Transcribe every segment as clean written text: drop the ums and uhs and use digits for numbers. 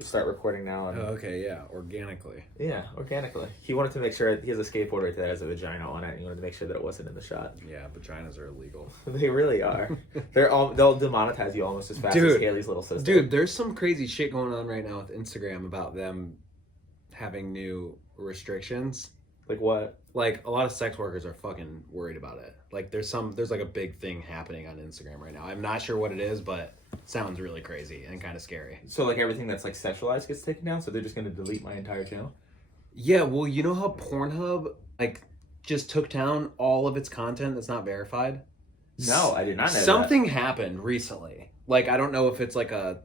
start recording now. And, okay, yeah, organically. Yeah, organically. He wanted to make sure he has a skateboard right there that has a vagina on it. And he wanted to make sure that it wasn't in the shot. Yeah, vaginas are illegal. They really are. They'll demonetize you almost as fast as Haley's little sister. Dude, there's some crazy shit going on right now with Instagram about them having new restrictions. Like what? Like a lot of sex workers are fucking worried about it. Like there's like a big thing happening on Instagram right now. I'm not sure what it is, but it sounds really crazy and kind of scary. So like everything that's like sexualized gets taken down, so they're just gonna delete my entire channel? Yeah, well, you know how Pornhub like just took down all of its content that's not verified? No, I did not know Something happened recently. Like I don't know if it's like a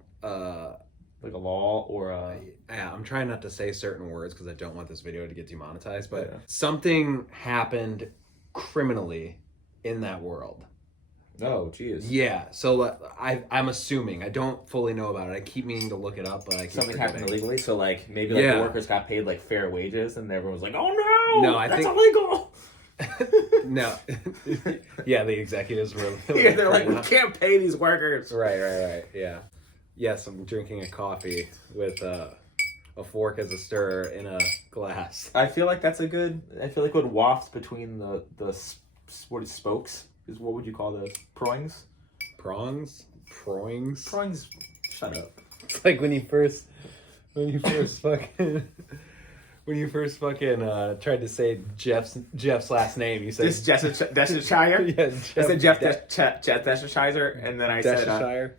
law or a... Yeah, I'm trying not to say certain words because I don't want this video to get demonetized, but Yeah. something happened criminally in that world. Oh, geez. Yeah, so I'm assuming. I don't fully know about it. I keep meaning to look it up, but I keep Something forgetting. happened illegally, so like maybe like Yeah. the workers got paid like fair wages, and everyone was like, "Oh no, No, I that's think- illegal." No. Yeah, the executives were... Yeah, they're like, "We can't pay these workers." Right. Yeah. Yes, I'm drinking a coffee with a fork as a stirrer in a glass. I feel like that's a good. I feel like what wafts between the what is spokes is what would you call those? Prongs? Prongs? Prongs. Shut up. It's like when you first fucking tried to say Jeff's last name, you said This Deshershire. Yeah, I said Jeff Deshershire, and then I said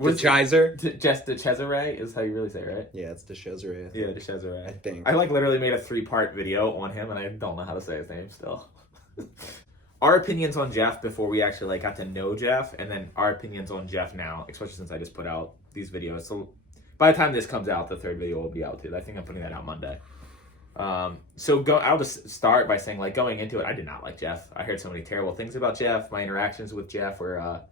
Jess de Cesare is how you really say it, right? Yeah, it's DeCesare. Yeah, de Cesare. I think. I like literally made a 3-part video on him, and I don't know how to say his name still. Our opinions on Jeff before we actually like got to know Jeff, and then our opinions on Jeff now, especially since I just put out these videos. So by the time this comes out, the third video will be out too. I think I'm putting that out Monday. I'll just start by saying, like, going into it, I did not like Jeff. I heard so many terrible things about Jeff. My interactions with Jeff were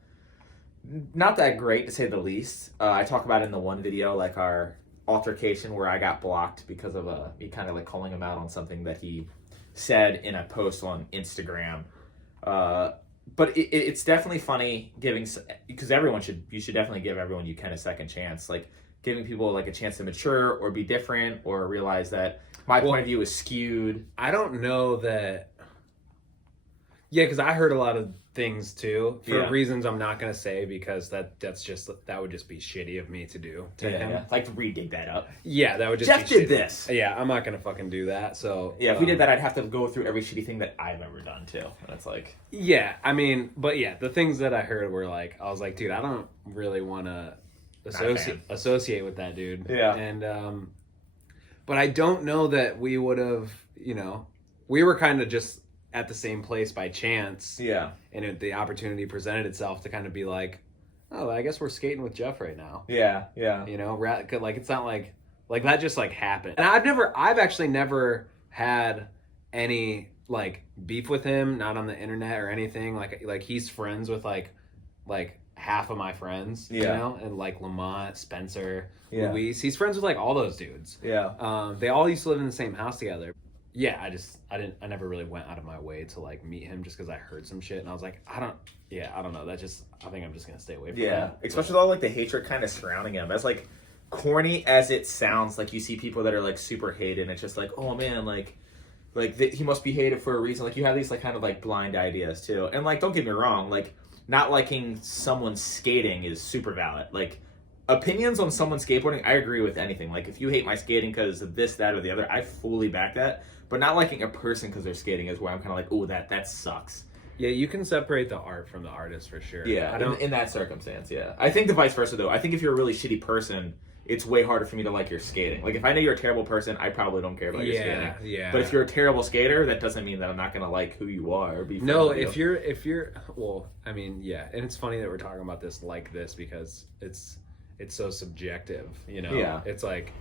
not that great, to say the least. I talk about it in the one video, like our altercation where I got blocked because of me kind of like calling him out on something that he said in a post on Instagram. But it's definitely funny because you should definitely give everyone you can a second chance. Like giving people like a chance to mature or be different or realize that my point of view is skewed. I don't know that. Yeah, because I heard a lot of things too for reasons I'm not gonna say because that would just be shitty of me to do to him. Yeah. Like to dig that up. Yeah, that would just Jeff be did shitty. this. Yeah, I'm not gonna fucking do that. So yeah, if we did that, I'd have to go through every shitty thing that I've ever done too. And that's like yeah, I mean, but yeah, the things that I heard were like, I was like, dude, I don't really want to associate with that dude. Yeah, and but I don't know that we would have, we were kind of just at the same place by chance. Yeah. And the opportunity presented itself to kind of be like, oh, I guess we're skating with Jeff right now. Yeah. Like it's not like that just like happened. And I've actually never had any like beef with him, not on the internet or anything. Like he's friends with like half of my friends, and like Lamont, Spencer, Luis. He's friends with like all those dudes. Yeah. They all used to live in the same house together. Yeah, I never really went out of my way to like meet him just because I heard some shit and I was like, I don't know. I think I'm just gonna stay away from him. Yeah, especially with all like the hatred kind of surrounding him. As like corny as it sounds, like you see people that are like super hated and it's just like, oh man, like he must be hated for a reason. Like you have these like kind of like blind ideas too. And like, don't get me wrong, like not liking someone skating is super valid. Like opinions on someone skateboarding, I agree with anything. Like if you hate my skating because of this, that, or the other, I fully back that. But not liking a person because they're skating is where I'm kind of like, oh, that sucks. Yeah, you can separate the art from the artist for sure. Yeah, in that circumstance, yeah. I think the vice versa, though. I think if you're a really shitty person, it's way harder for me to like your skating. Like, if I know you're a terrible person, I probably don't care about your skating. Yeah. But if you're a terrible skater, that doesn't mean that I'm not going to like who you are or be friends No, with you. if you're, well, I mean, yeah. And it's funny that we're talking about this like this because it's so subjective, Yeah. It's like,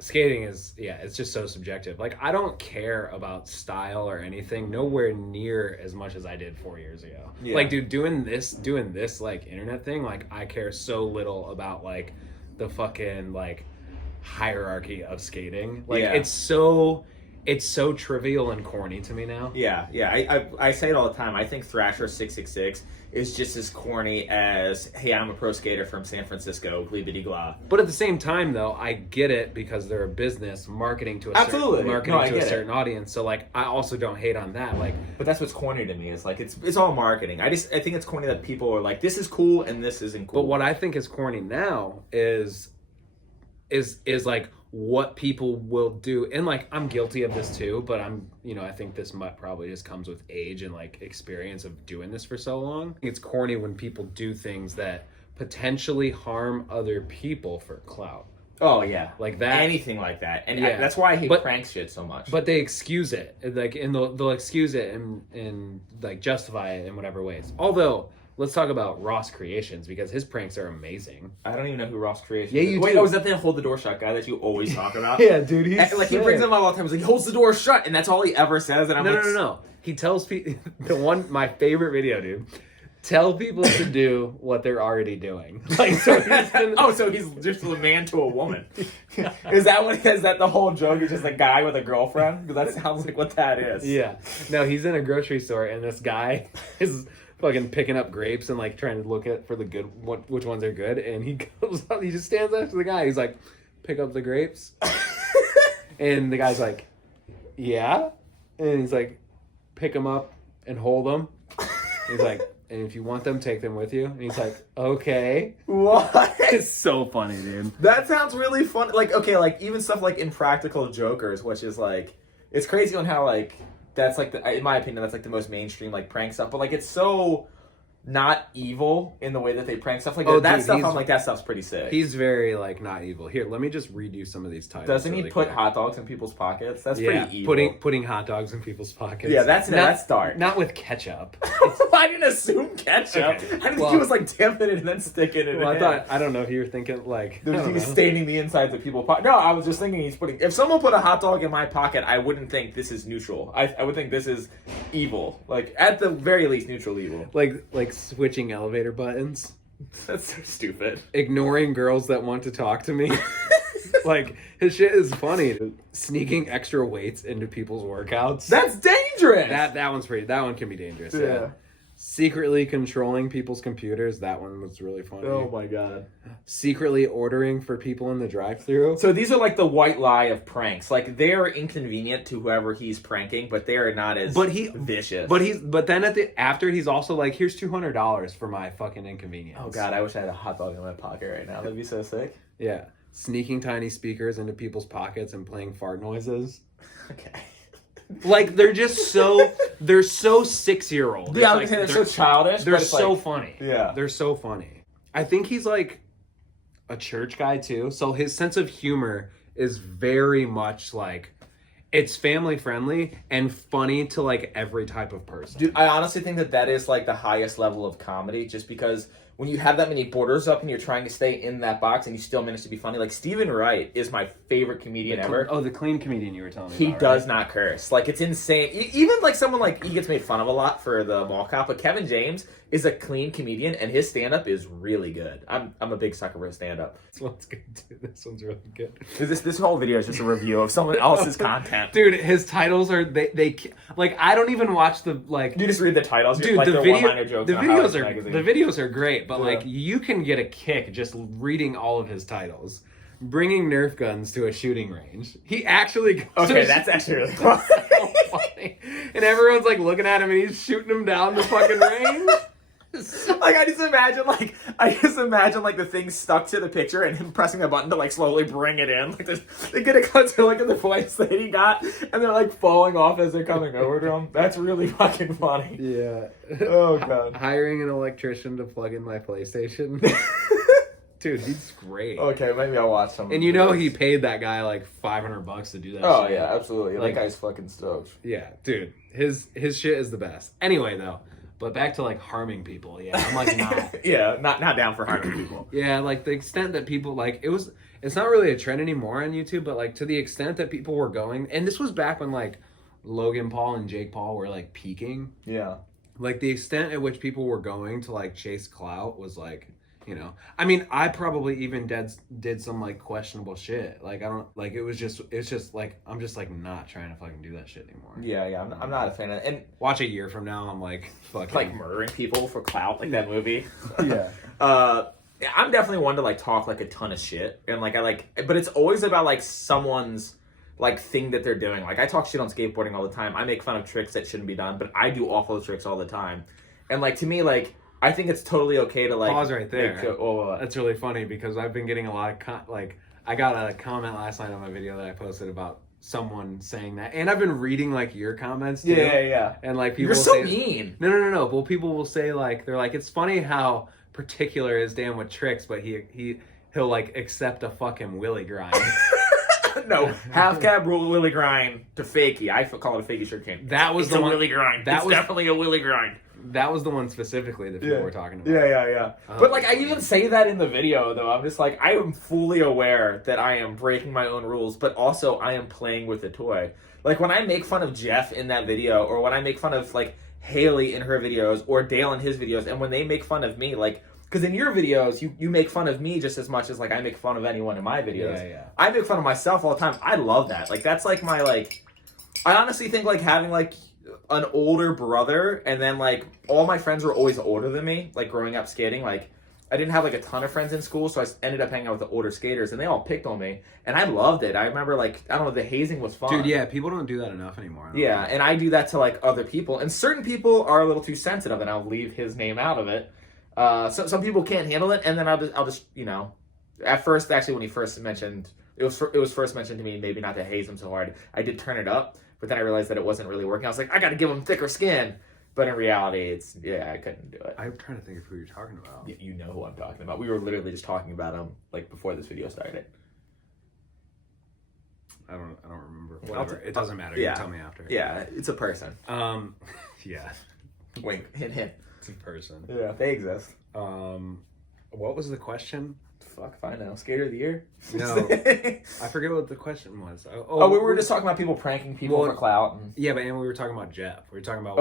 skating is, it's just so subjective. Like, I don't care about style or anything nowhere near as much as I did 4 years ago. Yeah. Like, dude, doing this like internet thing, like I care so little about like the fucking like hierarchy of skating. Like it's it's so trivial and corny to me now. Yeah. I say it all the time. I think Thrasher 666 is just as corny as, hey, I'm a pro skater from San Francisco, gleebity glah. But at the same time, though, I get it because they're a business marketing to a certain audience. So like, I also don't hate on that. Like, but that's what's corny to me. It's like it's all marketing. I think it's corny that people are like, this is cool and this isn't cool. But what I think is corny now is like what people will do, and like I'm guilty of this too, but I think this probably just comes with age and like experience of doing this for so long. It's corny when people do things that potentially harm other people for clout. Oh yeah, like that, anything like that, and that's why I hate prank shit so much. But they excuse it, like, and they'll excuse it and like justify it in whatever ways. Although, let's talk about Ross Creations, because his pranks are amazing. I don't even know who Ross Creations is. Wait, is that the hold the door shut guy that you always talk about? Yeah, dude, he's like he brings him up all the time. He's like, he holds the door shut, and that's all he ever says. And I'm no. He tells people my favorite video, dude. Tell people to do what they're already doing. Like, so so he's just a man to a woman. Is that the whole joke? He's just a guy with a girlfriend? Because that sounds like what that is. Yeah. No, he's in a grocery store, and this guy is fucking picking up grapes and like trying to look for the good, which ones are good. And he goes up, he just stands next to the guy. He's like, pick up the grapes. And the guy's like, yeah. And he's like, pick them up and hold them. He's like, and if you want them, take them with you. And he's like, okay. What? It's so funny, dude. That sounds really fun. Like, okay, like even stuff like Impractical Jokers, which is like, it's crazy on how like, that's like, in my opinion, that's like the most mainstream like prank stuff. But like, it's so not evil in the way that they prank stuff. Like that stuff, I'm like, that stuff's pretty sick. He's very like not evil. Here, let me just read you some of these titles. Doesn't he put hot dogs in people's pockets? That's pretty evil. Putting hot dogs in people's pockets. Yeah, that's dark. Not with ketchup. I didn't assume ketchup. Okay. I didn't think he was like dipping it and then sticking it in. I don't know if you were thinking like he's staining the insides of people's pockets. No, I was just thinking he's putting. If someone put a hot dog in my pocket, I wouldn't think this is neutral. I would think this is evil. Like at the very least, neutral evil. Like switching elevator buttons. That's so stupid. Ignoring girls that want to talk to me. Like, his shit is funny. Sneaking extra weights into people's workouts. That's dangerous. That one can be dangerous. Yeah. Secretly controlling people's computers. That one was really funny. Oh my god. Secretly ordering for people in the drive-thru. So these are like the white lie of pranks. Like, they are inconvenient to whoever he's pranking, but they are not as vicious. But then after he's also like, here's $200 for my fucking inconvenience. Oh god, I wish I had a hot dog in my pocket right now. That'd be so sick. Yeah. Sneaking tiny speakers into people's pockets and playing fart noises. Okay. Like, they're so 6-year-old. Yeah, like, they're so childish. They're so funny. Yeah. They're so funny. I think he's like a church guy too. So his sense of humor is very much like, it's family friendly and funny to like every type of person. Dude, I honestly think that is like the highest level of comedy, just because when you have that many borders up and you're trying to stay in that box and you still manage to be funny. Like, Stephen Wright is my favorite comedian ever. Oh, the clean comedian you were telling me He about, does not curse. Like, it's insane. Even like someone like, he gets made fun of a lot for the mall cop, but Kevin James is a clean comedian and his stand-up is really good. I'm a big sucker for his stand-up. This one's good too. This one's really good. This whole video is just a review of someone else's content. Dude, his titles are, they like, I don't even watch the, like... You just read the titles. Dude, like the videos are great, but like, you can get a kick just reading all of his titles. Bringing Nerf guns to a shooting range. He actually goes okay, that's actually really funny. So funny. And everyone's like looking at him and he's shooting them down the fucking range. Like, I just imagine like the thing stuck to the picture and him pressing the button to like slowly bring it in. Like, they get a cut to like the points that he got and they're like falling off as they're coming over to him. That's really fucking funny. Yeah. Oh god. Hiring an electrician to plug in my PlayStation. Dude, he's great. Okay, maybe I'll watch some. And you know he paid that guy like $500 to do that. Oh shit. yeah, absolutely. Like, that guy's fucking stoked. Yeah, dude. His shit is the best. Anyway, though. But back to like harming people, yeah. I'm like, nah. Yeah, not down for harming people. Yeah, like the extent that people like it's not really a trend anymore on YouTube, but like to the extent that people were going, and this was back when like Logan Paul and Jake Paul were like peaking. Yeah. Like the extent at which people were going to like chase clout was like you know. I mean, I probably even did some like questionable shit. Like I don't like it's just like I'm just like not trying to fucking do that shit anymore. Yeah, I'm not a fan of it. And watch a year from now, I'm like fucking like murdering people for clout, like that movie. Yeah. I'm definitely one to like talk like a ton of shit, and like but it's always about like someone's like thing that they're doing. Like I talk shit on skateboarding all the time. I make fun of tricks that shouldn't be done, but I do awful tricks all the time. And like to me, like I think it's totally okay to like pause right there. That's really funny because I've been getting a lot of I got a comment last night on my video that I posted about someone saying that, and I've been reading like your comments too. Yeah. And like people you're so mean. No. Well, people will say like they're like it's funny how particular is Dan with tricks, but he'll like accept a fucking willy grind. No, half cab rule willy grind to fakie. I call it a fakie shirt cane. That was it's the willy grind. That was definitely a willy grind. That was the one specifically that people were talking about. Yeah. But like I even say that in the video though. I'm just like I am fully aware that I am breaking my own rules, but also I am playing with a toy. Like when I make fun of Jeff in that video, or when I make fun of like Haley in her videos, or Dale in his videos, and when they make fun of me, like because in your videos you make fun of me just as much as like I make fun of anyone in my videos. Yeah. I make fun of myself all the time. I love that. Like that's like my like. I honestly think like having like an older brother, and then like all my friends were always older than me. Like growing up skating, like I didn't have like a ton of friends in school, so I ended up hanging out with the older skaters, and they all picked on me, and I loved it. I remember like I don't know, the hazing was fun. Dude, yeah, people don't do that enough anymore. Yeah, and I do that to like other people, and certain people are a little too sensitive, and I'll leave his name out of it. So some people can't handle it, and then I'll just you know, at first actually when he first mentioned it was first mentioned to me maybe not to haze him so hard. I did turn it up, but then I realized that it wasn't really working. I was like, I got to give him thicker skin. But in reality, I couldn't do it. I'm trying to think of who you're talking about. You know who I'm talking about. We were literally just talking about him like before this video started. I don't remember. Whatever. It doesn't matter. You can tell me after. Yeah, it's a person. Yeah. Wink, hint. It's a person. Yeah, they exist. What was the question? Fuck if I know. Skater of the year? No. I forget what the question was. We were just talking about people pranking people for clout. And... Yeah, but we were talking about Jeff. We were talking about...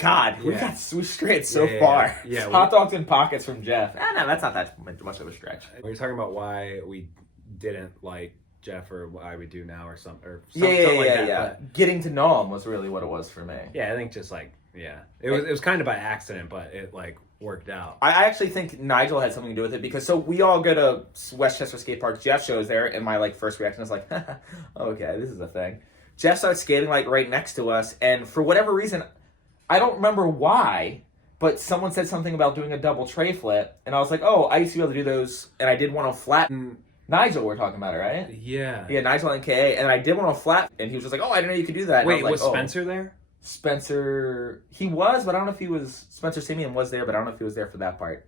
God. Yeah. We strayed so far. Yeah. Hot dogs in pockets from Jeff. No, that's not that much of a stretch. We were talking about why we didn't like Jeff or why we do now or something like that. But getting to know him was really what it was for me. Yeah, I think just like, It was kind of by accident, but it like worked out. I actually think Nigel had something to do with it because so we all go to Westchester Skate Park. Jeff shows there, and my like first reaction is like, okay, this is a thing. Jeff starts skating like right next to us, and for whatever reason, I don't remember why, but someone said something about doing a double tray flip, and I was like, oh, I used to be able to do those, and I did one on flat. Nigel, we're talking about it, right? Yeah, Nigel and KA, and I did one on flat, and he was just like, oh, I didn't know you could do that. And wait, I was Spencer there? Spencer, he was, but I don't know if he was. Spencer Simeon was there, but I don't know if he was there for that part.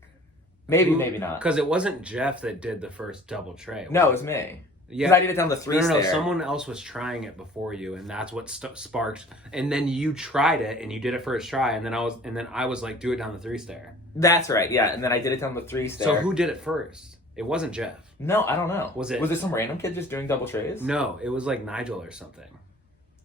Maybe not. Because it wasn't Jeff that did the first double tray. No, it was me. Yeah, because I did it down the three stair. No, someone else was trying it before you, and that's what sparked. And then you tried it, and you did it first try, and then I was like, do it down the three stair. That's right, yeah. And then I did it down the three stair. So who did it first? It wasn't Jeff. No, I don't know. Was it some random kid just doing double trays? No, it was like Nigel or something.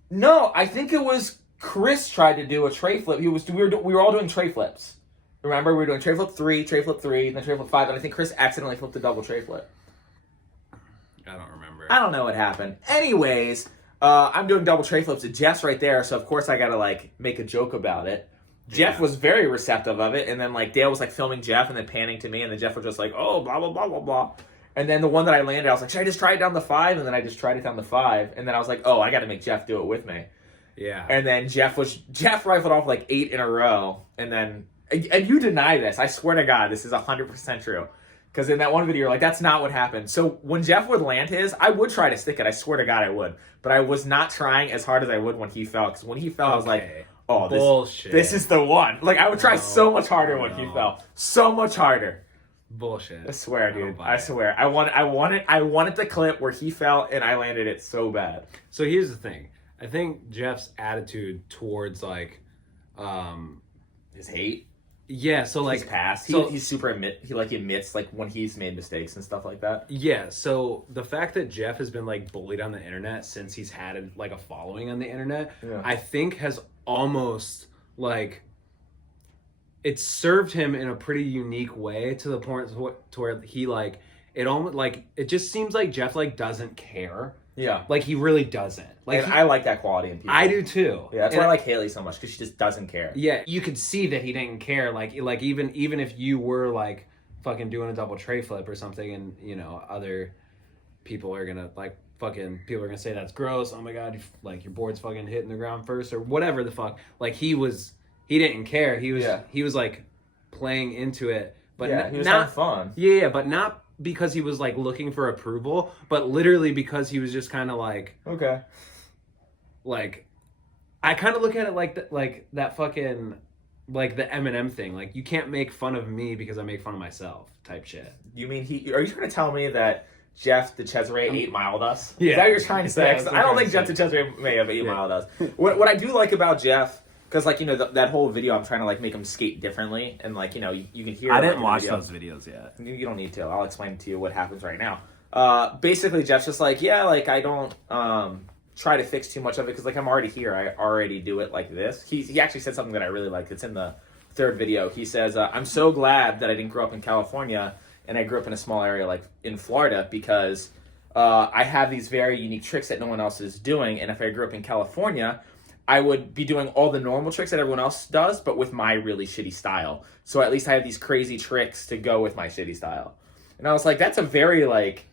No, I think it was Chris tried to do a tray flip. We were all doing tray flips. Remember, we were doing tray flip 3, and then tray flip 5, and I think Chris accidentally flipped the double tray flip. I don't remember. I don't know what happened. Anyways, I'm doing double tray flips. Jeff's right there, so of course I gotta like make a joke about it. Jeff was very receptive of it, and then like Dale was like filming Jeff and then panning to me, and then Jeff was just like, oh, blah, blah, blah, blah, blah. And then the one that I landed, I was like, should I just try it down the 5? And then I just tried it down the 5, and then I was like, oh, I gotta make Jeff do it with me. Yeah. And then Jeff rifled off like 8 in a row, and then, and you deny this, I swear to God, this is 100% true. Because in that one video, you're like, that's not what happened. So when Jeff would land his, I would try to stick it. I swear to God I would. But I was not trying as hard as I would when he fell. Because when he fell, I was like, oh, this is the one. Like, I would try so much harder when he fell. So much harder. Bullshit. I swear, dude. I swear. I wanted the clip where he fell and I landed it so bad. So here's the thing. I think Jeff's attitude towards, like... his hate? Yeah, so like his past, he's super he admits like when he's made mistakes and stuff like that. Yeah, so the fact that Jeff has been like bullied on the internet since he's had like a following on the internet, I think has almost like it served him in a pretty unique way to the point to where he like it almost like it just seems like Jeff like doesn't care. Yeah. Like he really doesn't. Like and I like that quality in people. I do too. Yeah, that's why I like Haley so much, because she just doesn't care. Yeah, you could see that he didn't care. Like even if you were like fucking doing a double tray flip or something, and you know other people are gonna like fucking people are gonna say that's gross. Oh my god, like your board's fucking hitting the ground first or whatever the fuck. Like he didn't care. He was like playing into it, but he was having fun. Yeah, but not because he was like looking for approval, but literally because he was just kind of like okay. Like I kind of look at it like that fucking like the Eminem thing. Like you can't make fun of me because I make fun of myself type shit. You mean are you trying to tell me that Jeff the Cesare 8-miled us? Yeah. Is that what you're trying to say? Yeah, I don't think Jeff the Cesare may have 8-miled us. What I do like about Jeff, because like, you know, that whole video, I'm trying to like make him skate differently, and like, you know, you can hear. I didn't watch those videos yet. You don't need to. I'll explain to you what happens right now. Basically, Jeff's just like, yeah, like I don't try to fix too much of it because like I'm already here. I already do it like this. He actually said something that I really liked. It's in the third video. He says, I'm so glad that I didn't grow up in California and I grew up in a small area like in Florida, because I have these very unique tricks that no one else is doing, and if I grew up in California, I would be doing all the normal tricks that everyone else does, but with my really shitty style. So at least I have these crazy tricks to go with my shitty style. And I was like, that's a very like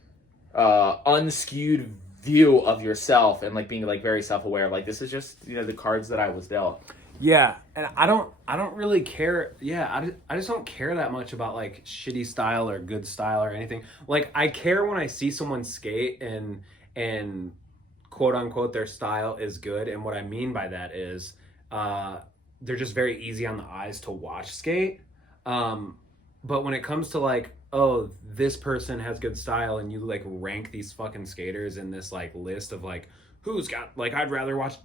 unskewed view of yourself, and like being like very self-aware. Like this is just, you know, the cards that I was dealt. Yeah, and I don't really care. Yeah, I just don't care that much about like shitty style or good style or anything. Like I care when I see someone skate and quote unquote their style is good, and what I mean by that is they're just very easy on the eyes to watch skate. But when it comes to like, oh, this person has good style, and you like rank these fucking skaters in this like list of like who's got like I'd rather watch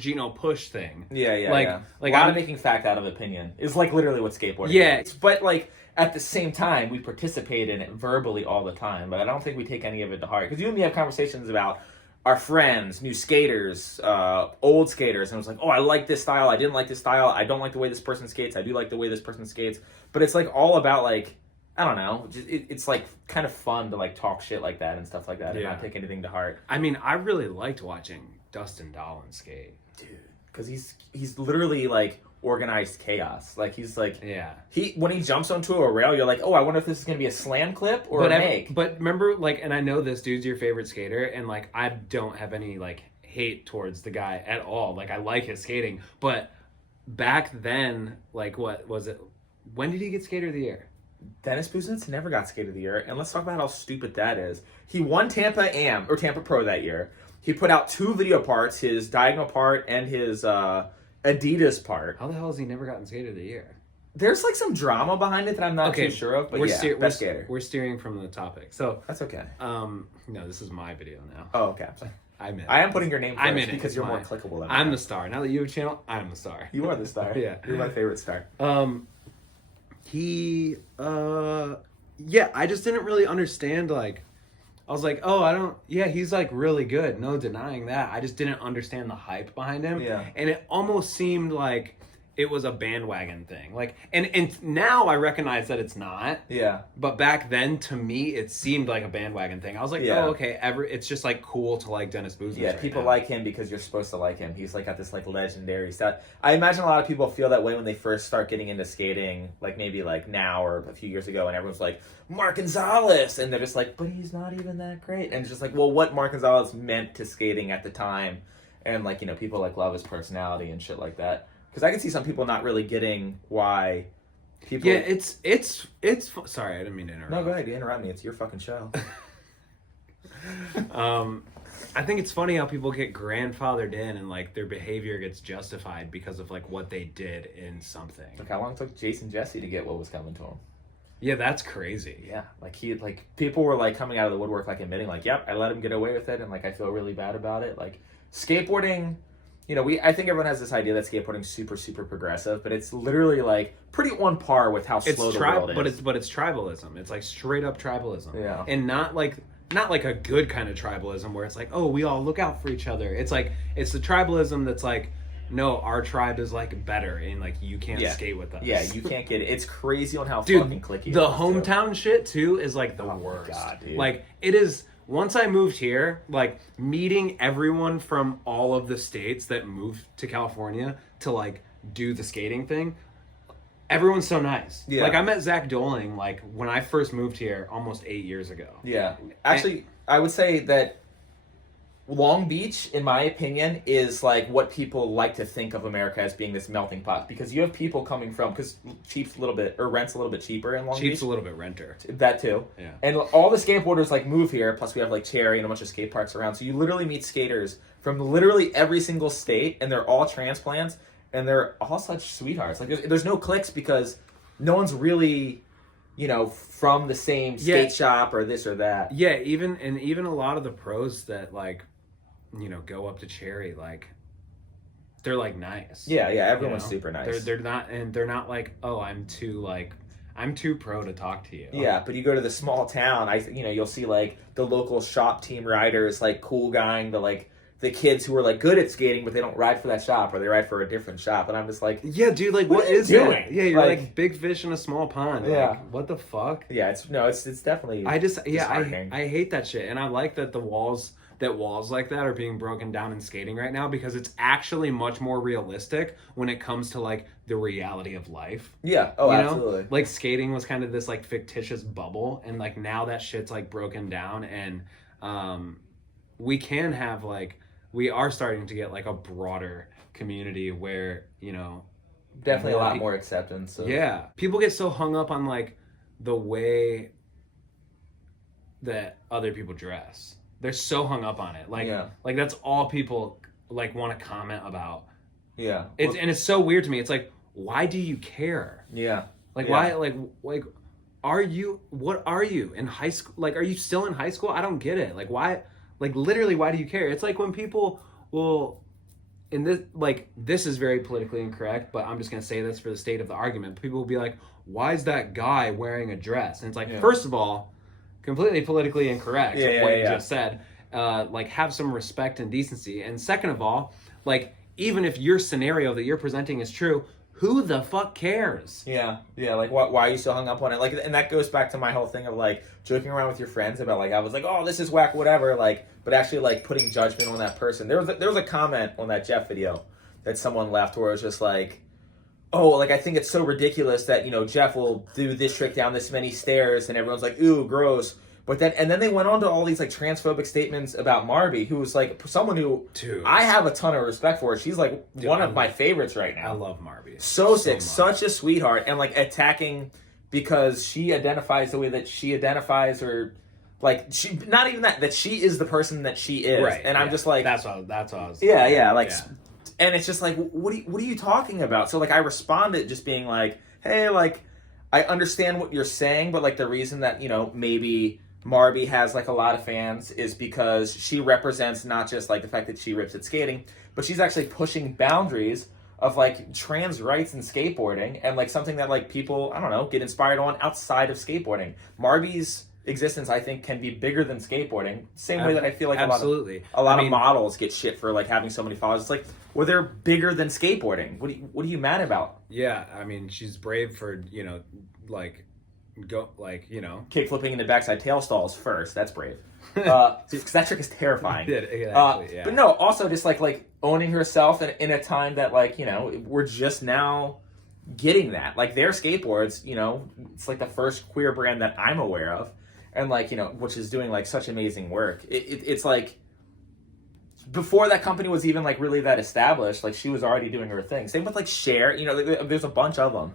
Gino push thing. Yeah. Like a lot of making fact out of opinion is like literally what skateboarding is. But like at the same time, we participate in it verbally all the time, but I don't think we take any of it to heart. Because you and me have conversations about our friends, new skaters, old skaters, and it was like, oh, I like this style, I didn't like this style, I don't like the way this person skates, I do like the way this person skates. But it's like all about like, I don't know, it's like kind of fun to like talk shit like that and stuff like that, and not take anything to heart. I mean, I really liked watching Dustin Dollin skate, dude, because he's literally like organized chaos. Like he's like, when he jumps onto a rail, you're like, oh, I wonder if this is gonna be a slam clip or a make. But remember, like, and I know this dude's your favorite skater, and like I don't have any like hate towards the guy at all. Like I like his skating, but back then, like, what was it? When did he get Skater of the Year? Dennis Busenitz never got Skater of the Year, and let's talk about how stupid that is. He won Tampa Tampa Pro that year. He put out 2 video parts, his diagonal part and his Adidas part. How the hell has he never gotten Skater of the Year? There's like some drama behind it that I'm not too sure of, but best skater. We're steering from the topic, so that's okay. No, this is my video now. Oh, okay. I'm in. I am putting your name first I'm in because you're more clickable than I'm the star. Now that you have a channel, I'm the star. You are the star. Yeah. You're my favorite star. I just didn't really understand, like, I was like, oh, he's like really good, no denying that. I just didn't understand the hype behind him. Yeah. And it almost seemed like it was a bandwagon thing. Like, and now I recognize that it's not. Yeah. But back then, to me, it seemed like a bandwagon thing. I was like, oh, okay, it's just like cool to like Dennis Busenitz. Yeah, people like him because you're supposed to like him. He's like got this like legendary stuff. I imagine a lot of people feel that way when they first start getting into skating, like maybe like now or a few years ago, and everyone's like, Mark Gonzalez, and they're just like, but he's not even that great. And it's just like, well, what Mark Gonzalez meant to skating at the time, and like, you know, people like love his personality and shit like that. Because I can see some people not really getting why people... Yeah, it's... Sorry, I didn't mean to interrupt. No, go ahead. You interrupt me. It's your fucking show. I think it's funny how people get grandfathered in and, like, their behavior gets justified because of, like, what they did in something. Look how long it took Jason Jesse to get what was coming to him. Yeah, that's crazy. Yeah, people were, like, coming out of the woodwork, like, admitting, like, yep, I let him get away with it, and, like, I feel really bad about it. Like, skateboarding... You know, I think everyone has this idea that skateboarding's super, super progressive, but it's literally like pretty on par with how slow the world is. But it's tribalism. It's like straight up tribalism. Yeah. And not like a good kind of tribalism where it's like, oh, we all look out for each other. It's like it's the tribalism that's like, no, our tribe is like better and like you can't Yeah. skate with us. Yeah, you can't get it. It's crazy on how Dude, fucking clicky the it is, too. hometown shit too is like the Oh my worst. God, dude. Like it is. Once I moved here, like meeting everyone from all of the states that moved to California to like do the skating thing, everyone's so nice. Yeah. Like I met Zach Doling like when I first moved here almost 8 years ago. Yeah. Actually, I would say that Long Beach, in my opinion, is like what people like to think of America as being this melting pot, because you have people coming from, because cheap's a little bit, or rent's a little bit cheaper in Long Beach. Cheap's a little bit renter. That too. Yeah. And all the skateboarders like move here, plus we have like Cherry and a bunch of skate parks around. So you literally meet skaters from literally every single state, and they're all transplants, and they're all such sweethearts. Like there's no cliques because no one's really, you know, from the same skate shop or this or that. Yeah, even a lot of the pros that like, you know, go up to Cherry, like they're like nice. Yeah, everyone's you know? super nice. They're not like, oh, I'm too pro to talk to you. Yeah, but you go to the small town, you'll see like the local shop team riders like cool guying the kids who are like good at skating, but they don't ride for that shop or they ride for a different shop, and I'm just like, yeah, dude, like what is doing? that? Yeah, you're like big fish in a small pond. Yeah, like, what the fuck? Yeah, it's definitely. I hate that shit, and I like that walls like that are being broken down in skating right now, because it's actually much more realistic when it comes to like the reality of life. Yeah. Oh, you absolutely. know? Like skating was kind of this like fictitious bubble, and like now that shit's like broken down, and we are starting to get like a broader community where, you know, definitely a lot more acceptance. So. Yeah, people get so hung up on like the way that other people dress. They're so hung up on it. Like, like that's all people like want to comment about. Yeah. And it's so weird to me. It's like, why do you care? Yeah. Like, why? Like, what are you in high school? Like, are you still in high school? I don't get it. Like, why? Like, literally, why do you care? It's like when people will, this is very politically incorrect, but I'm just going to say this for the state of the argument. People will be like, why is that guy wearing a dress? And it's like, first of all, completely politically incorrect what you just said. Like, have some respect and decency. And second of all, like, even if your scenario that you're presenting is true, who the fuck cares? Yeah. Like, why are you so hung up on it? Like, and that goes back to my whole thing of like joking around with your friends about like I was like, oh, this is whack, whatever. Like, but actually like putting judgment on that person. There was a comment on that Jeff video that someone left where it was just like, oh, like I think it's so ridiculous that, you know, Jeff will do this trick down this many stairs, and everyone's like, ooh, gross. But then they went on to all these like transphobic statements about Marby, who was like someone who I have a ton of respect for. She's like one of my favorites right now. I love Marby. So sick, such a sweetheart, and like attacking because she identifies the way that she identifies, or like she not even that she is the person that she is. Right. And I'm just like that's what I was. And it's just like what are you talking about? So like I responded just being like, hey, like I understand what you're saying, but like the reason that, you know, maybe Marby has like a lot of fans is because she represents not just like the fact that she rips at skating, but she's actually pushing boundaries of like trans rights in skateboarding, and like something that like people, I don't know, get inspired on outside of skateboarding. Marby's existence, I think, can be bigger than skateboarding. Same way that I feel like a lot of models get shit for like having so many followers. It's like, well, they're bigger than skateboarding. What are you mad about? Yeah, I mean, she's brave for, you know, like go like, you know, kick flipping into backside tail stalls first. That's brave. Because that trick is terrifying. But no, also just like owning herself in a time that like, you know, we're just now getting that. Like their skateboards, you know, it's like the first queer brand that I'm aware of, and like, you know, which is doing like such amazing work. It's like before that company was even like really that established, like she was already doing her thing. Same with like Cher, you know, there's a bunch of them.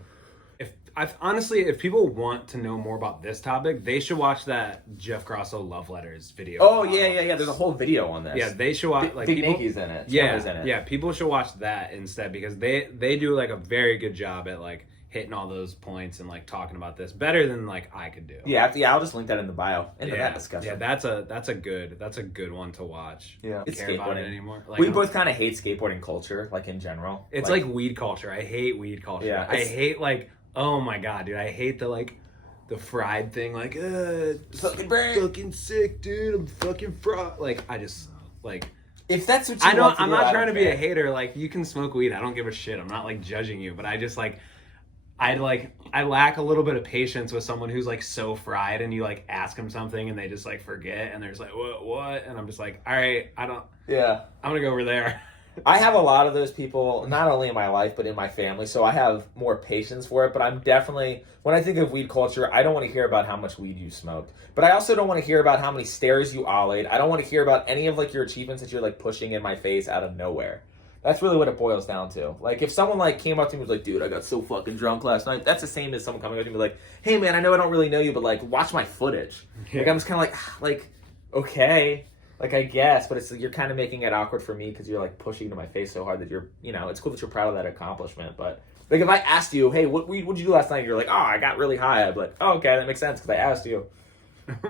If people want to know more about this topic, they should watch that Jeff Grosso Love Letters video. Oh, yeah. There's a whole video on this. Yeah, they should watch. Like, Big Nikki's in it. Yeah, people should watch that instead, because they do like a very good job at like hitting all those points and like talking about this better than like I could do. Yeah, I'll just link that in the bio into that discussion. Yeah, that's a good one to watch. Yeah, it's care about it anymore. Like, we both kind of hate skateboarding culture, like in general. It's like weed culture. I hate weed culture. Yeah, I hate like. Oh my god, dude! I hate the fried thing. Like, fucking brain, fucking sick, dude. I'm fucking fried. Like, I just like. if that's what you I know want to I'm do, not I trying to don't be a care. hater. Like, you can smoke weed. I don't give a shit. I'm not like judging you, but I just like I lack a little bit of patience with someone who's like so fried, and you like ask them something and they just like forget, and they're just like what, and I'm just like, all right, Yeah. I'm gonna go over there. I have a lot of those people, not only in my life, but in my family, so I have more patience for it, but I'm definitely, when I think of weed culture, I don't want to hear about how much weed you smoked, but I also don't want to hear about how many stairs you ollied. I don't want to hear about any of, like, your achievements that you're, like, pushing in my face out of nowhere. That's really what it boils down to. Like, if someone, like, came up to me and was like, dude, I got so fucking drunk last night, that's the same as someone coming up to me like, hey, man, I know I don't really know you, but, like, watch my footage. Yeah. Like, I'm just kind of like, okay. Like, I guess, but you're kind of making it awkward for me because you're, like, pushing to my face so hard that you're, it's cool that you're proud of that accomplishment, but, like, if I asked you, hey, what'd you do last night? And you're like, oh, I got really high. I'd be like, oh, okay, that makes sense because I asked you.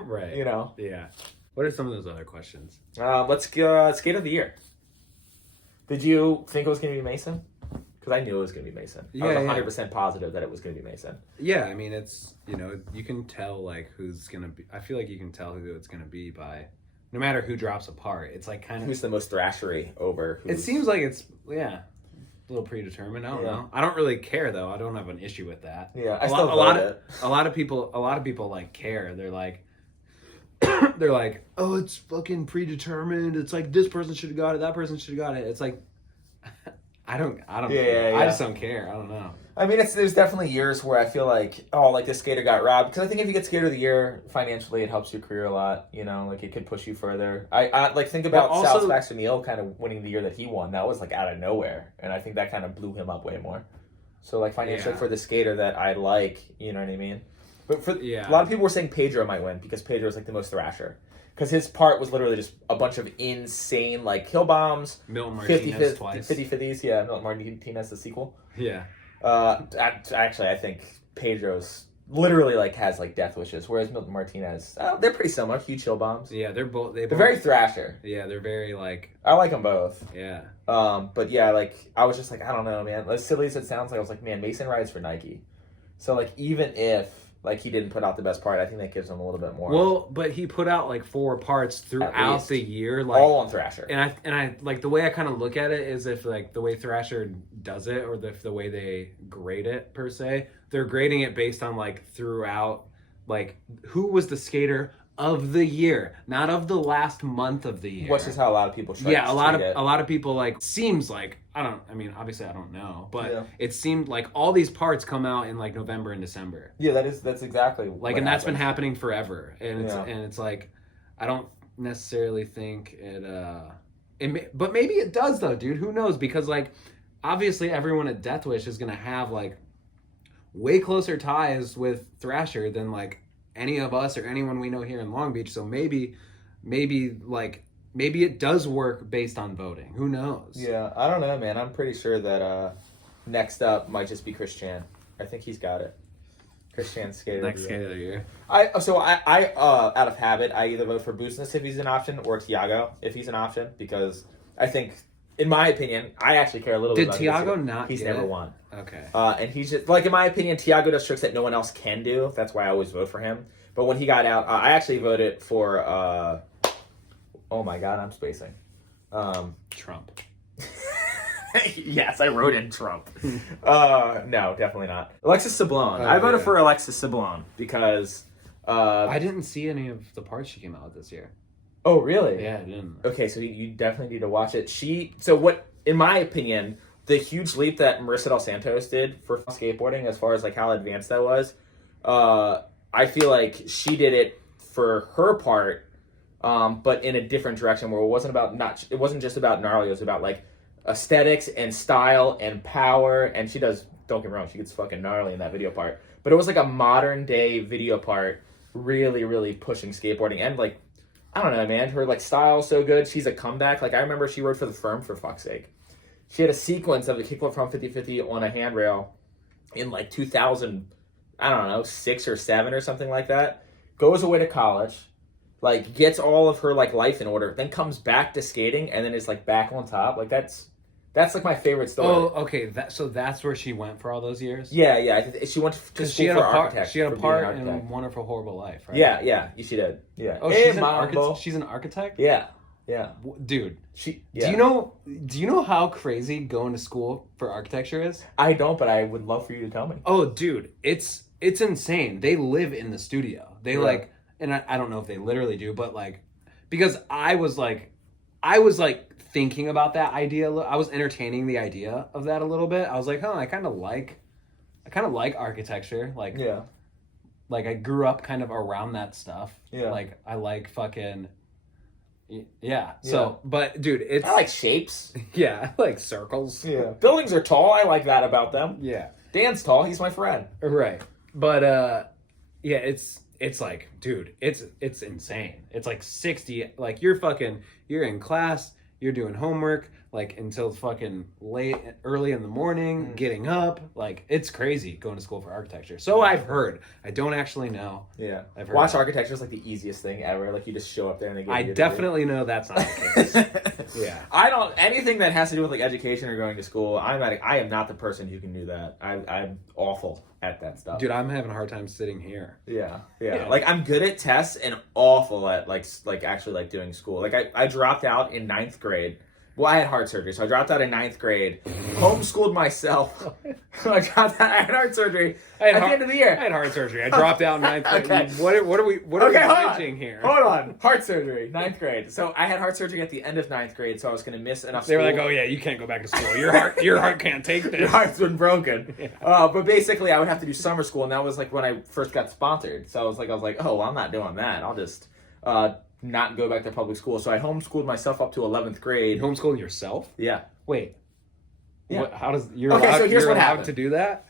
Right. Yeah. What are some of those other questions? Let's go, skate of the year. Did you think it was going to be Mason? Because I knew it was going to be Mason. I was 100% positive that it was going to be Mason. Yeah, I mean, it's, you can tell, like, who's going to be, I feel like you can tell who it's going to be by, no matter who drops a part. It's like kind of... Who's the most thrashery over who's... It seems like it's, a little predetermined. I don't know. I don't really care, though. I don't have an issue with that. Yeah, I still vote it. A lot of people, like, care. They're like, oh, it's fucking predetermined. It's like, this person should have got it. That person should have got it. It's like, I don't care. Yeah. I just don't care. I don't know. I mean, there's definitely years where I feel like, oh, like this skater got robbed. Because I think if you get skater of the year, financially, it helps your career a lot. Like it could push you further. I like think about Sal Spax-O'Neal kind of winning the year that he won. That was like out of nowhere, and I think that kind of blew him up way more. So like financially for the skater that I like, you know what I mean. But for a lot of people were saying Pedro might win because Pedro is like the most thrasher. Because his part was literally just a bunch of insane, like, kill bombs. Milton Martinez twice. 50-50s, yeah. Milton Martinez, the sequel. Yeah. Actually, I think Pedro's literally, like, has, like, death wishes. Whereas Milton Martinez, they're pretty similar. Huge chill bombs. Yeah, they're very thrasher. Yeah, they're very, like... I like them both. Yeah. But, yeah, like, I was just like, I don't know, man. As silly as it sounds like, I was like, man, Mason rides for Nike. So, like, even if... like, he didn't put out the best part, I think that gives him a little bit more. Well, but he put out, like, 4 parts throughout the year. Like, all on Thrasher. And I like, the way I kind of look at it is if, like, the way Thrasher does it, or the way they grade it, per se, they're grading it based on, like, throughout, like, who was the skater of the year, not of the last month of the year. Which is how a lot of people try a lot of people, like, seems like, obviously I don't know, but it seemed like all these parts come out in, like, November and December. Yeah, that's exactly like, and that's been happening forever, and it's like, I don't necessarily think but maybe it does though, dude. Who knows? Because, like, obviously everyone at Death Wish is gonna have, like, way closer ties with Thrasher than, like, any of us or anyone we know here in Long Beach. So maybe it does work based on voting. Who knows? Yeah, I don't know, man. I'm pretty sure that next up might just be Chris Chan. I think he's got it. Chris Chan's skater. Next skater of the year. I out of habit, I either vote for Busness if he's an option or Tiago if he's an option, because I think, in my opinion, I actually care a little bit about Tiago not He's never won. Okay. And he's just, like, in my opinion, Tiago does tricks that no one else can do. That's why I always vote for him. But when he got out, I actually voted for, oh my god, I'm spacing. Trump. Yes, I wrote in Trump. No, definitely not. Alexis Sablon. I voted for Alexis Sablon because... I didn't see any of the parts she came out with this year. Oh, really? Yeah, I didn't. Okay, so you definitely need to watch it. In my opinion, the huge leap that Marissa Dos Santos did for skateboarding, as far as, like, how advanced that was, I feel like she did it for her part, but in a different direction, where it wasn't just about gnarly, it was about, like, aesthetics and style and power, and she does, don't get me wrong, she gets fucking gnarly in that video part, but it was like a modern day video part, really, really pushing skateboarding, and, like, I don't know, man, her, like, style is so good. She's a comeback. Like, I remember she rode for the Firm, for fuck's sake. She had a sequence of a kickflip from 50-50 on a handrail in, like, 2000, I don't know, 6 or 7 or something like that. Goes away to college, like, gets all of her, like, life in order, then comes back to skating, and then is, like, back on top. Like, that's like my favorite story. Oh, okay. So that's where she went for all those years? Yeah. She went to school for architect. She had a part in Wonderful Horrible Life, right? Yeah, she did. Yeah. Oh, she's an architect? Yeah. Yeah. Dude, She. do Yeah. you know how crazy going to school for architecture is? I don't, but I would love for you to tell me. Oh, dude, it's insane. They live in the studio. They Yeah. like, and I don't know if they literally do, but like, because I was like thinking about that idea. I was entertaining the idea of that a little bit. I was like, I kind of like architecture. Like, Yeah. like I grew up kind of around that stuff. Yeah. Like I like fucking, yeah. So, but dude, it's I like shapes. yeah, I like circles. Yeah. Buildings are tall. I like that about them. Yeah. Dan's tall. He's my friend. Right. But yeah, it's like, dude, it's insane. It's like 60, like you're in class, you're doing homework like until fucking early in the morning, getting up. Like it's crazy going to school for architecture. So I've heard. I don't actually know. Yeah. I've heard Watch that. Architecture is like the easiest thing ever. Like you just show up there and they give I you a definitely know that's not the case. degree. Yeah. I don't anything that has to do with like education or going to school. I am not the person who can do that. I'm awful at that stuff. Dude, I'm having a hard time sitting here. Yeah. Yeah. Like I'm good at tests and awful at like actually like doing school. Like I dropped out in 9th grade. Well, I had heart surgery, so I dropped out in 9th grade. Homeschooled myself. I dropped out. I had heart surgery at the end of the year. I had heart surgery. I dropped out in 9th grade. Okay. What are we judging here? Hold on. Heart surgery, 9th grade. So I had heart surgery at the end of 9th grade, so I was going to miss enough They school. were like, "Oh yeah, you can't go back to school. Your heart can't take this. Your heart's been broken." Yeah. But basically, I would have to do summer school, and that was like when I first got sponsored. So I was like, oh, well, I'm not doing that. I'll just not go back to public school. So I homeschooled myself up to 11th grade. You homeschool yourself? Yeah. Wait. Yeah. What, how does you're Okay, allowed, so here's you're what allowed happened. to do that?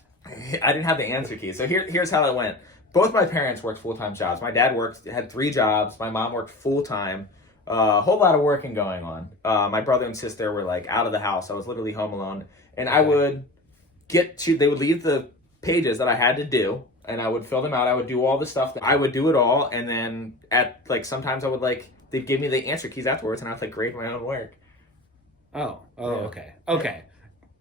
I didn't have the answer key. So here's how it went. Both my parents worked full-time jobs. My dad had 3 jobs. My mom worked full-time. A whole lot of working going on. My brother and sister were like out of the house. I was literally home alone. And I would they would leave the pages that I had to do, and I would fill them out. I would do all the stuff. I would do it all, and then at like sometimes I would like they'd give me the answer keys afterwards, and I'd like grade my own work. Oh, Yeah. okay.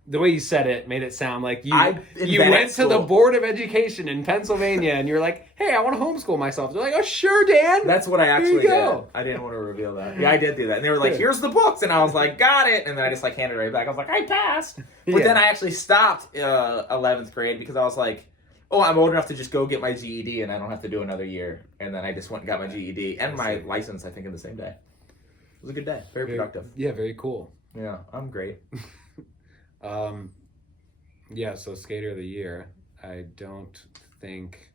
The way you said it made it sound like you invented went to the school. Board of Education in Pennsylvania and you're like, "Hey, I want to homeschool myself." They're like, "Oh, sure, Dan." That's what I Here actually you did. go. I didn't want to reveal that. Yeah, I did do that. And they were like, Good. "Here's the books," and I was like, "Got it." And then I just like handed it right back. I was like, "I passed." But Yeah. then I actually stopped 11th grade because I was like, "Oh, I'm old enough to just go get my GED, and I don't have to do another year." And then I just went and got my GED and my license. I think in the same day. It was a good day. Very productive. Yeah, very cool. Yeah, I'm great. Yeah, so Skater of the Year, I don't think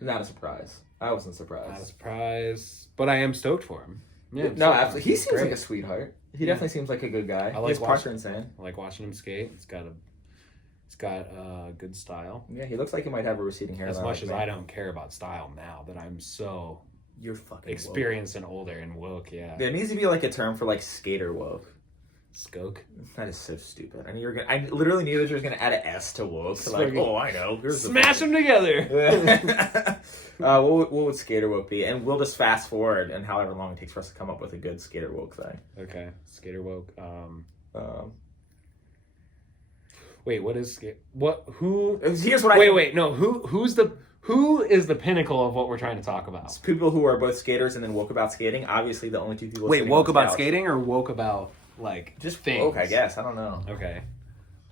Not a surprise. I wasn't not a surprised. surprise, but I am stoked for him. Yeah, I'm No, stoked. absolutely. He He's seems great. like a sweetheart. He definitely seems like a good guy. I like His parts watching- are insane. I like watching him skate. It's got good style. Yeah, he looks like he might have a receding hairline. As much as like me. I don't care about style now that I'm so You're fucking experienced and older and woke, yeah. There needs to be like a term for like skater woke. Skoke. That is so stupid. I literally knew that you were gonna add an S to woke. So like, Swing. oh, I know. Here's the Smash them together. what would skater woke be? And we'll just fast forward and however long it takes for us to come up with a good skater woke thing. Okay, skater woke. Um, Wait, what is skate? What? Who? here's what Wait. No, who is the pinnacle of what we're trying to talk about? People who are both skaters and then woke about skating. Obviously, the only 2 people. Wait, sitting woke on the about couch. skating or woke about like Just things? woke, I guess. I don't know. Okay,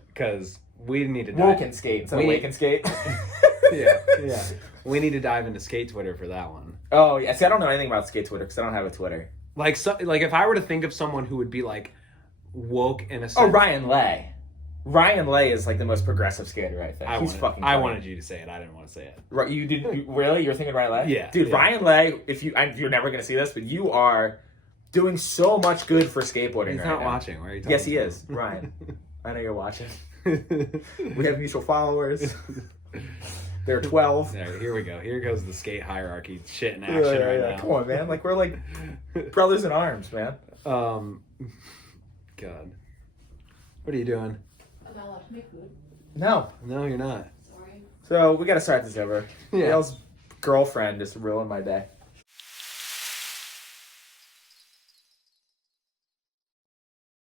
because we need to Woke and skate instead of wake and skate. yeah. We need to dive into skate Twitter for that one. Oh yeah. See, I don't know anything about skate Twitter because I don't have a Twitter. Like if I were to think of someone who would be like woke in a sense. Oh, Ryan Lay. Ryan Lay is like the most progressive skater, I think. He's fucking I funny. wanted you to say it. I didn't want to say it. Right, you did really? You're thinking Ryan Lay? Yeah, Dude, yeah. Ryan Lay, you're never gonna see this, but you are doing so much good for skateboarding He's right not now. watching. Where are you talking Yes, he about? is. Ryan. I know you're watching. We have mutual followers. There are 12. There, here we go. Here goes the skate hierarchy shit in action right now. Come on, man. Like we're like brothers in arms, man. God. What are you doing? I'm not allowed to make food. No. No, you're not. Sorry. So we gotta start this over. Yeah. Dale's girlfriend just ruined my day.